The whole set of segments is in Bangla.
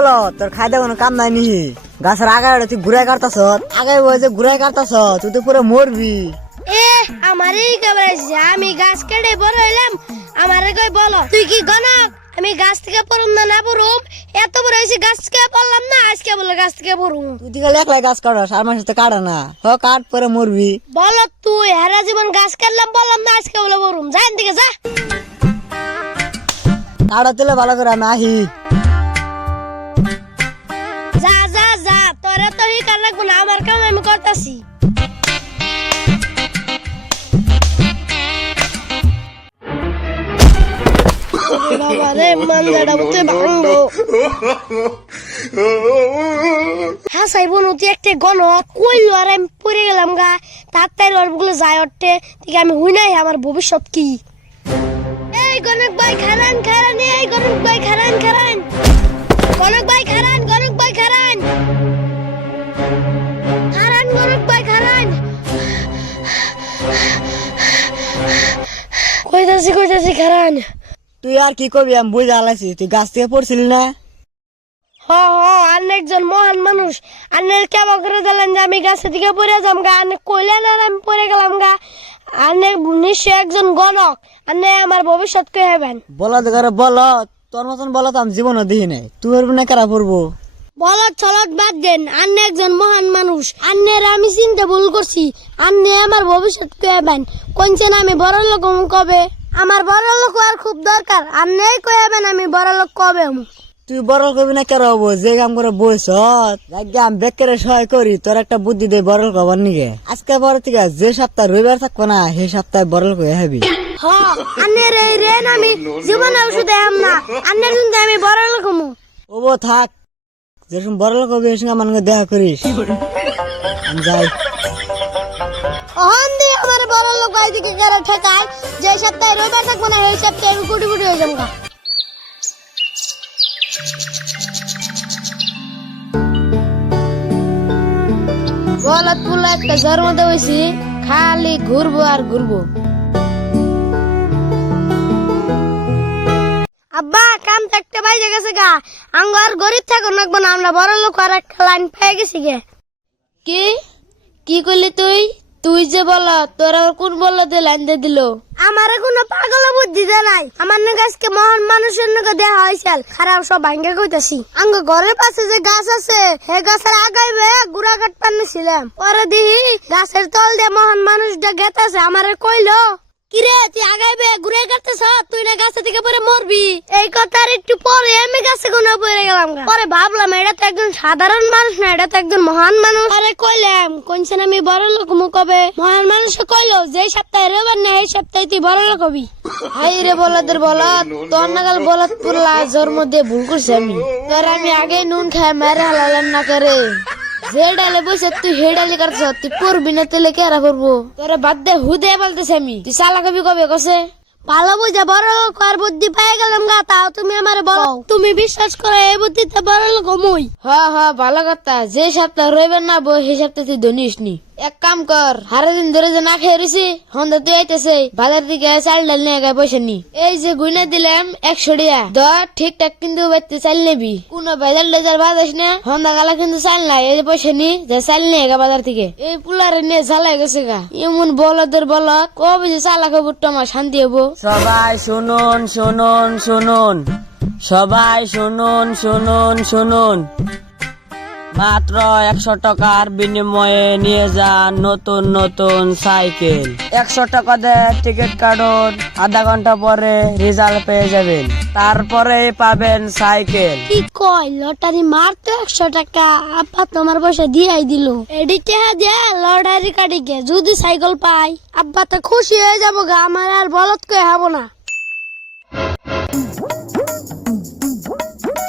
বলো তোর খাইতে কোনো কাম নাই নি গাছের আগায় তুই ঘুরাই কাটতাছ আগায় বই যে ঘুরাই কাটতাছ তুই তো পুরো মরবি। এ আমারই ঘবরাইছে আমি গাছ কেটে বড় হইলাম আমারে কই বলো তুই কি গণক আমি গাছ থেকে পড়ুম না পড়ুম এত বড় হইছে গাছ থেকে পড়লাম না আজকে বলে গাছ থেকে পড়ুম তুই দিকে একলাই গাছ কাটাস আর মানুষ তো কাটে না কাট পরে মরবি। বলো তুই হারা জীবন গাছ কাটলাম বললাম না আজকে বলে পড়ুম যা এদিকে যা কাটা তুলে ভালো করে আমি আহি। যা যা যা তোরা তো হি কার লাগবো না আমার কাম আমি করতাছি। বাবারে মানজাটা বুতে ভাঙবো হ্যাঁ সাইব নতি একটা গণক কইলো আর আমি পড়ে গেলাম গা তাড়াতাড়ি ওর বুকলে যায় ওঠে ঠিক আমি হুই নাই আমার ভবিষ্যৎ কি। এই গণক ভাই খারান খারান এই গণক ভাই খারান খারান গণক ভাই খারান গণক ভাই খারান খারান গণক ভাই খারান কইতাছি খারান। তুই আর কি করবি আমি বুঝে আলাইছি তুই গাছ থেকে পড়ছিলি না। হ আন্নে একজন মহান মানুষ আন্নের কেমন করে দিলেন যে আমি গাছের দিকে পড়ে যাম গা আন্নে কইলেন আর আমি পড়ে গেলাম গা আন্নে নিশ্চয় একজন গণক আন্নে আমার ভবিষ্যৎ কে হবেন। বলো করে বলো তোর মতন বলো তো আমি জীবনও দেখি নাই তুই পারবি না কারা পড়বো। বলত চলত বাদ দেন আন্নে একজন মহান মানুষ আন্নের আমি চিন্তা ভুল করছি আন্নে আমার ভবিষ্যৎ কে হবেন কোনছেন আমি বড় লোক কবে আমার বড় লোক আর খুব দরকার আন্নেই কইবেন আমি বড় লোক কবে হমু। তুই বড় করবি না কেন হবো যে কাম করে বইস আমি বেকারে সহায় করি তোর একটা বুদ্ধি দে বড় খবর নিকে আজকে পরে থেকে যে সপ্তাহ রবিবার থাকবো না সেই সপ্তাহে বড় হয়ে হবি। হ্যাঁ আন্নের এই রেন আমি জীবনে ওষুধ আম না আন্নের শুনতে আমি বড় লোক হমু। ওবো থাক যেরকম বড় লোক হবে সঙ্গে আমাকে দেখা করিস আমি যাই। অহন দিয়ে আমার বড় লোক আইদিকে করে ঠেকায় যে সপ্তাহে রবিবার থাকবো না এই সপ্তাহে আমি কোটি কোটি হয়ে যাবো গা। গলত পুলা একটা জন্ম দেওয়াইছি খালি ঘুরবো আর ঘুরবো। আব্বা কাম থাকতে বাইরে গেছে গা আঙ্গ আর গরিব থাকুন লাগবো না আমরা বড় লোক আর একটা লাইন পেয়ে গেছি গে। কি কি করলি তুই তুই যে বল তোর কোন বলতে লাইন দিয়ে দিল আমার কোনো পাগল বুদ্ধি দে নাই আমার নাকি আজকে মহান মানুষের নাকি দেখা হয়েছিল খারাপ সব ভাঙ্গে কইতাছি আঙ্গ ঘরের পাশে যে গাছ আছে হে গাছের আগাইবে গুড়া কাট পানিছিলাম পরে দিহি গাছের তল দিয়ে মহান মানুষটা গেতাছে আমারে কইলো কিরে তুই আগাইবে ঘুরে কাটতেছ তুই না গাছে থেকে পরে মরবি এই কথার একটু পরে আমি গাছে কোনা পড়ে গেলাম পরে ভাবলাম এটা তো একজন সাধারণ মানুষ না এটা তো একজন মহান মানুষ আরে কইলাম কোনছেন আমি বড় লোক মু কবে মহান মানুষ কইলো যে সপ্তাহে রবিবার না এই সপ্তাহে তুই বড় লোক হবি। হাই রে বলাদের বলত তোর নাগাল বলত পুরলা জন্ম দিয়ে ভুল করছি আমি তোর আমি আগে নুন খায় মেরে হালালাম না করে যে ডালে বসে তুই হে ডালি কাটছ তুই পড়বি না তেলে কেরা পড়বো তোরা বাদ দে হুদে বলতেছি আমি তুই চালা কবি কবে কসে ভালো বুঝা বড় লোক আর বুদ্ধি পেয়ে গেলাম গা তাও তুমি আমার বলো তুমি বিশ্বাস করো এই বুদ্ধিতে বড় লোক মই। হ্যাঁ ভালো কথা যে সপ্তাহ রইবেন না বই সেই সপ্তাহ তুই ধনিস নি এক কাম কর হারা দিন ধরে যে না খেয়ে রয়েছি হন্দা তুই আইতেছে বাজার দিকে চাল ডাল নিয়ে গায়ে পয়সা নি এই যে গুইনা দিলাম 100 টাকা ধর ঠিকঠাক কিন্তু বাইতে চাল নেবি কোনো ভেজাল টেজাল বাজাস না হন্দা গালা কিন্তু চাল নাই এই যে পয়সা নি যে চাল নিয়ে গা বাজার থেকে এই পুলারে নিয়ে চালাই গেছে গা এমন বলদের বলত কবে যে চালা খাবো আমার শান্তি হবো। সবাই শুনুন শুনুন শুনুন সবাই শুনুন শুনুন শুনুন মাত্র 100 টাকার বিনিময়ে নিয়ে যান নতুন নতুন সাইকেল 100 টাকা দিয়ে টিকিট কাটুন আধা ঘন্টা পরে রেজাল্ট পেয়ে যাবেন তারপরে পাবেন সাইকেল। কি কয় লটারি মারতো 100 টাকা আব্বা তোমার পয়সা দিয়াই দিল এডিটে দিয়া লটারি কাটি গে যদি সাইকেল পাই আব্বা তো খুশি হয়ে যাবো গা আমার আর বলত কই হবো না।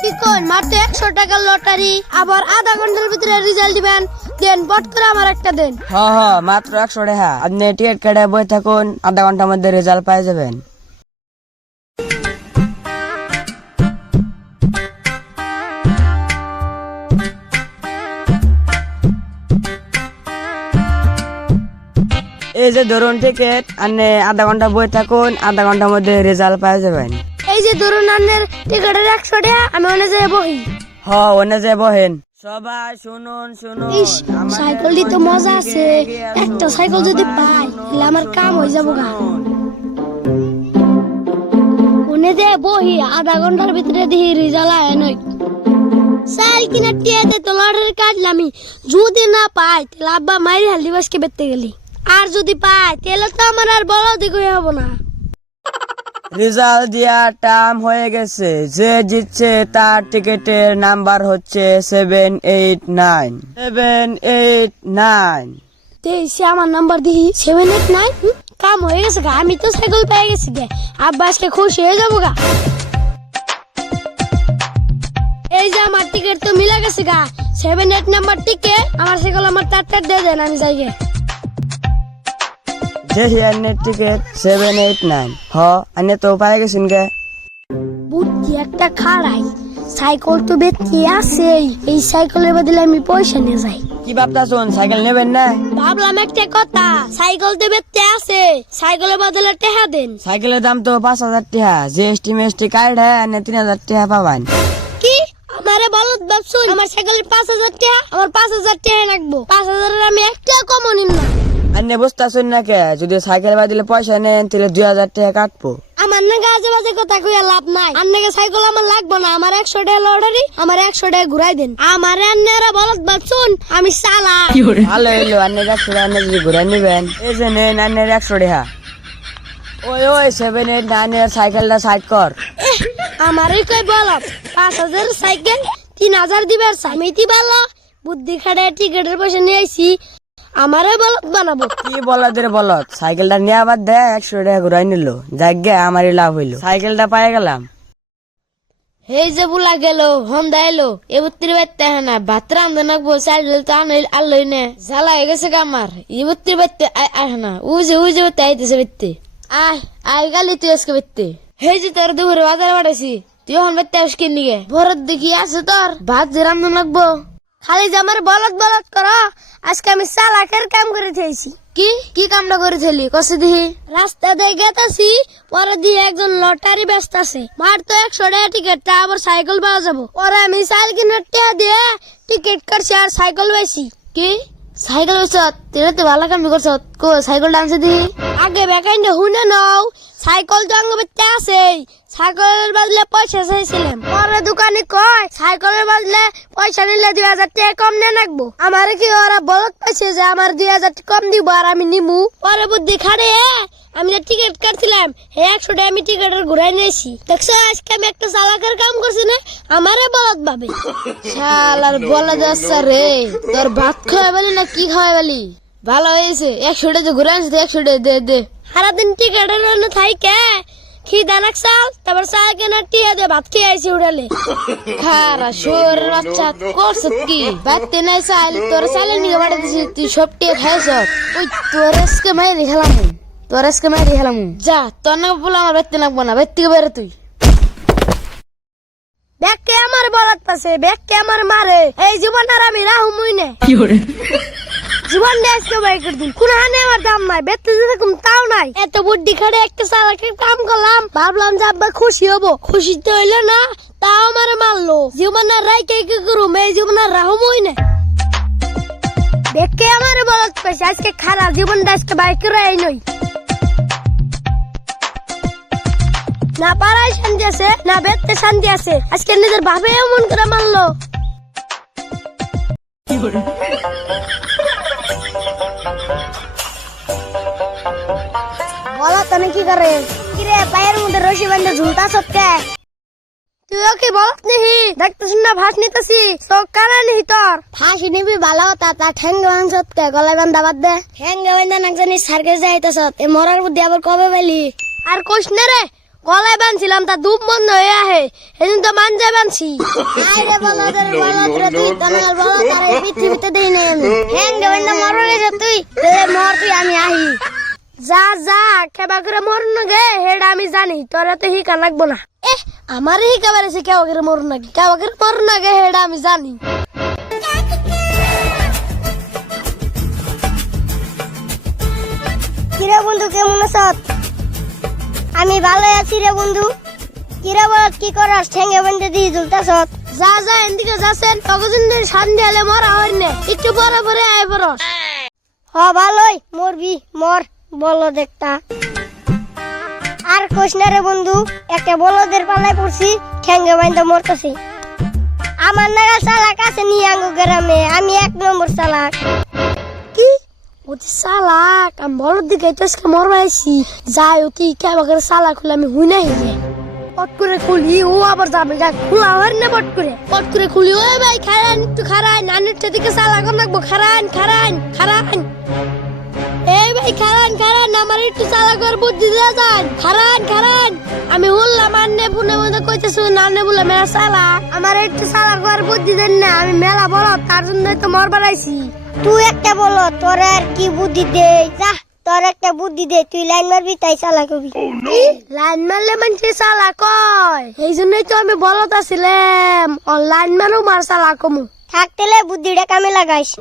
কি কয় মারতো 100 টাকার লটারি আবার আধা ঘন্টার ভিতরে রেজাল্ট দিবেন দেন পট করে আমার একটা দেন। হ্যাঁ মাত্র 100 টাকা আপনি টিকিট কেটে বই থাকুন আধা ঘন্টার মধ্যে রেজাল্ট পেয়ে যাবেন। এই যে ধরুন টিকিট আপনি আধা ঘন্টা বই থাকুন আধা ঘন্টার মধ্যে রেজাল্ট পেয়ে যাবেন। এই যে ধরুন আন্নের টিকিটের 100 টাকা আমি ওনে যাই বহি ওনে যে বহেন সবাই শুনুন শুনুন ইস সাইকেলটি তো মজা আছে, একটা সাইকেল যদি পাই তাহলে আমার কাম হয়ে যাবো গা। উনি যে বহি আধা ঘন্টার ভিতরে দিহি রিজাল্ট আয় নই সাইকেল কিনা টিয়াতে তো লটারি কাটলামি, যদি না পাই তাহলে আব্বা মাইরি হাল দিবসকে বেতে গেলি, আর যদি পাই তাহলে তো আমার আর বড় দিক হয়ে হবো না। রেজাল্ট দেওয়ার টাইম হয়ে গেছে, যে জিতছে তার টিকেটের নাম্বার হচ্ছে 789 789। সে আমার নাম্বার দিহি 789। কাম হয়ে গেছে গা, আমি তো সাইকেল পেয়ে গেছি গে, আব্বা আজকে খুশি হয়ে যাবো গা। এই যে আমার টিকিট তো মিলা গেছে গা, 78 নাম্বার টিকিট আমার সাইকেল আমার তার দিয়ে দেন, আমি যাই গে। যে হিয়ানের টিকেট 789 আনে তো পাই গেছেন গে। বুদ্ধি একটা খাড়াই, সাইকেল তো বেঁচে আছে, এই সাইকেলের বদলে আমি পয়সা নিয়ে যাই। কি ভাবতাছুন সাইকেল নেবেন না? ভাবলাম একটা কথা, সাইকেল তো বেঁচে আছে, সাইকেলের বদলে টেহা দেন। সাইকেলের দাম তো 5000 টাকা, জিএসটি মেএসটি কার্ড হ্যাঁ আনে 3000 টাকা পাবেন। কি আমারে বলত ভাবছুন আমার সাইকেলের 5000 টাকা, আমার 5000 টাকা লাগবো, 5000 এর আমি একটা কমও নিম না। আনে বুঝতাছুন না কে, যদি সাইকেল বাদিলে পয়সা নেন তাহলে 2000 টাকা কাটবো। আমার না গাজে বাজে কথা কইয়া লাভ নাই, আন্নাকে সাইকেল আমার লাগবে না, আমার 100 টাকা লটারি, আমার 100 টাকা ঘুরাই দেন। আমারে আন্নারা বলত ভাবছুন আমি সালা। ভালো হইলো, আন্নের 100 টাকা আন্নে যদি ঘুরে নিবেন, এই যে নেন আন্নের 100 টাকা। ওই 789 সাইকেলটা সাইড কর। আমারই কই বলত 5000 সাইকেল 3000 দিবার সামিতি ভালো বুদ্ধি খাড়ে টিকেটের পয়সা নিয়ে আইছি, আমারে বলত বানাবো। কি বলদের বলত, সাইকেলটা নিয়ে আবার দে 100 টাকা ঘুরাই নিল, যাগ্গে আমারই লাভ হইলো, সাইকেলটা পাই গেলাম। এই যে বুলা গেল হন্দা এলো, এবত্তির বাইতে না ভাত রান্ধে নাকবো, সাইকেল তো আনই আনলই না, জ্বালা হয়ে গেছে আমার, এবত্তির বাইতে আয় না, উজে বাইতে আইতেছে বাইতে, আয় গালি তুই আজকে বাইতে। এই যে তোর দুপুরে বাজারে পাঠাইছি, তুই এখন বাইতে আস কিনি গে, ভরত দেখি আছে তোর ভাত যে রান্ধে নাকবো, খালি যে আমার বলত করো, আজকে আমি চালাকের কাম করে থেয়েছি। কি কামটা করে থেলি কষে দিহি? রাস্তা দিয়ে গেতাছি, পরে দিয়ে একজন লটারি ব্যস্ত আছে, মার তো 100 টাকা টিকিট, তা আবার সাইকেল পাওয়া যাবো, পরে আমি সাইকেল কিনার টাকা দিয়ে টিকিট কাটছি আর সাইকেল পাইছি। কি সাইকেল বেচত? তেরে তো ভালো কাম করছ, কো সাইকেল ডান্সে দিহি? আগে বেকাইন্ডে হুনে নাও, সাইকেল তো আঙ্গ বেচতে আছে, সাইকেলের বদলে পয়সা চাইছিলাম, পরে দোকানে কয় সাইকেলের বদলে পয়সা নিলে 2000 টাকা কম নে রাখবো। আমার কি ওরা বলত পাইছে যে আমার 2000 টাকা কম দিব আর আমি নিমু? পরে বুদ্ধি খাড়ে আমি যে টিকিট কাটছিলাম 100 টাকা আমি টিকিটের ঘুরাই নিয়েছি। দেখছো আজকে আমি একটা চালাকের কাম করছি না, আমারে বলত ভাবে। শালার বলা যাচ্ছে রে, তোর ভাত খাওয়া বলি না কি খাওয়া বলি? ভালো হয়েছে 100 টাকা ঘুরে আনছি, 100 টাকা দে। সারাদিন টিকিটের জন্য থাইকে খিদা লাগছাল, তারপর চা কেনার টিয়া দিয়ে ভাত খেয়ে আইছি উড়ালে। খারা শোর বাচ্চা করছ কি? ভাত নাই চাল, তোর চালে নিয়ে বাড়ি দিছি, তুই সব টিয়া খাইছ। ওই তোর আজকে মাইরে খেলাম, যা তোর না বলে আমার ভাত লাগবো না, ভাত থেকে বেরো তুই। ব্যাগকে আমার বলত পাশে, ব্যাগকে আমার মারে, এই জীবন আর আমি রাহুমুই না। জীবন আজকে বাই করে দিন, কোন হানে আমার দাম নাই, বেতন যেরকম তাও নাই। এত বুদ্ধি খাড়ে একটা চালাকের কাম করলাম, ভাবলাম যে আব্বা খুশি হবো, খুশি তো হইলো না, তাও আমারে মারলো। জীবন আর রাই কে কি করুম, এই জীবন আর রাহুমুই না। ব্যাগকে আমার বলত পাইছে, আজকে খারাপ জীবন আজকে বাই করে আই নই। না পাড়ায় শান্তি আছে, না বেতে শান্তি আছে, আজকে নিজের ভাবে এমন করে মারলো। বলো তুমি কি করে? কিরে পায়ের মধ্যে রশি বান্ধে ঝুলতা সত্যি? তুইও কি বলত নিহি? দেখতেছিস না ভাস নিতেছি, তো কানা নিহি তোর? ফাঁসি নিবি ভালো, তা ঠ্যাং সত্যি গলায় বান্ধা বাদ দে। ঠ্যাং বান্ধা না জানি সার্কেস যাইতেছ, এ মরার বুদ্ধি আবার কবে পেলি? আর কোশ না রে, গলায় বানছিলাম তা দুপ বন্ধ হয়ে আহে, এদিন তো মানজে বানছি। আরে বলদের বলদ রে তুই, তনাল বলদ আর এই পৃথিবীতে দেই নাই আমি। হ্যাং দেবেন মরে গেছে তুই, তোরে মর তুই, আমি আহি। যা কেবা করে মর না গে, হেডা আমি জানি, তোরা তো হিকা লাগবো না। আমারই হিকা বেড়েছে, কেবা করে মর না গে, কেবা করে মর না গে, হেডা আমি জানি। কিরে বন্ধু কেমন আছ? আমি ভালো আছি রে বন্ধু। কিরে বলত কি করাস, ঠেঙ্গে বেঁধে দিয়ে ঝুলতাছ? যা যা এদিকে যাচ্ছেন তখন শান্তি হলে মরা হয় না একটু পরে পরে আয় পরস ভালোই মরবি মর বলো দেখতা আর কোশনা রে বন্ধু একটা বলদের পাল্লায় পড়ছি ঠ্যাঙ্গে বাইন্দা মরতেছি আমার নাগা চালাক আছে নি আঙ্গু গ্রামে আমি 1 নম্বর চালাক কি ওতে চালাক আমি বলদ দিকে তো আজকে মরবাইছি যাই ওতি কেবা করে চালাক হলে আমি হুই নাই রে পট করে খুলি ও আবার যাবে যা খোলা হয় না পট করে খুলি ওই ভাই খারান একটু খারান নানের দিকে চালাক রাখবো খারান এই ভাই খারান আমার একটু চালাকের বুদ্ধি দিয়ে যান খারান আমি বললাম আন্নে ফোনে মধ্যে কইতেছো নান্নে বলে মেলা চালাক আমার একটু চালাকের বুদ্ধি দেন না আমি মেলা বড় তার জন্য তো মরবার আইছি তুই একটা বলো তোর আর কি বুদ্ধি দে যা তোর একটা বুদ্ধি দে তুই লাইন মারবি তাই চালাক হবি লাইন মারলে মানুষ চালাক হয় এই জন্যই তো আমি বলত আছিলাম অনলাইন মারও মার চালাক কমু থাকতেলে বুদ্ধিটা কামে লাগাইস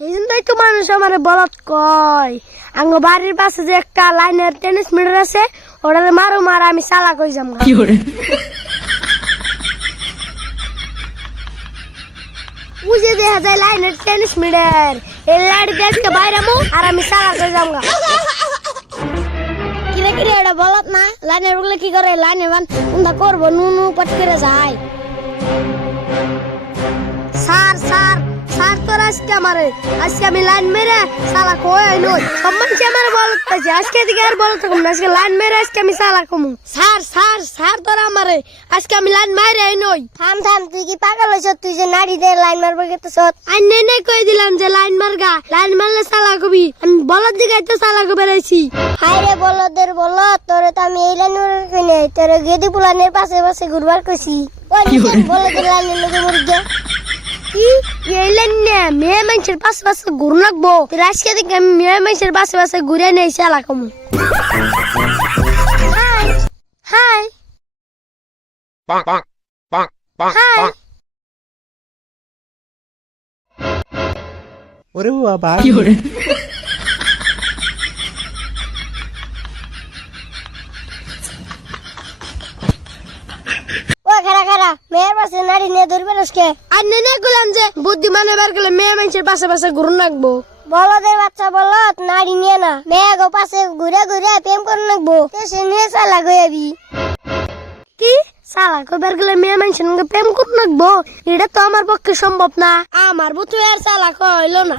এই জন্যই তো মানুষ আমার বলত কয় আঙ্গ বাড়ির পাশে যে একটা লাইনের টেনিস মিটার আছে ওটারে মারো মারা আমি চালাক হয়ে যাবো বুঝে দেখা যায় লাইনের টেনিস মিটার এই লাইট দেখতে বাইরে আর আমি চালাক হয়ে যাবো কিরে এটা বলত না লাইনের বললে কি করে লাইনে বান কোনটা করবো নুনু পট করে যায় স্যার তোর আজকে আমি লাইন মেরে চালাক হয়ে নই সম্মান আমার বলত পাইছে আজকে দিকে আর বলত থাকুম না আজকে লাইন মেরে আজকে আমি চালাক হমু স্যার তোর আমারে আজকে আমি লাইন মারে নই থাম তুই কি পাগল হইছ তুই যে নাড়ি দে লাইন মারবে গেতেছ আই নেই কই দিলাম যে লাইন মারগা লাইন মারলে চালাক হবি আমি বলদ দিকে তো চালাক বেরাইছি হাই রে বলদের বলদ তোরে তো আমি এই লাইন মারার কই নাই তোরে গেদি পুলানের পাশে ঘুরবার কইছি ওই বলদের লাইন লগে মরগে কি এলেন না মেয়ে মানুষের পাশে ঘুরে রাখবো আজকে থেকে আমি মেয়ে মানুষের পাশে ঘুরে নেই চালাকম হাই ওরে বাবা খারা মেয়ের পাশে নারী নিয়ে ধরবে আজকে আর নেনে গুলাম যে বুদ্ধিমান এবার গেলে মেয়ে মানুষের পাশে ঘুরে রাখবো বলদের বাচ্চা বলত নারী নিয়ে না মেয়ে গো পাশে ঘুরে প্রেম করে রাখবো সে নিয়ে চালাক হয়ে যাবি কি চালাক এবার গেলে মেয়ে মানুষের সঙ্গে প্রেম করে রাখবো এটা তো আমার পক্ষে সম্ভব না আমার বুঝতে আর চালাক হইলো না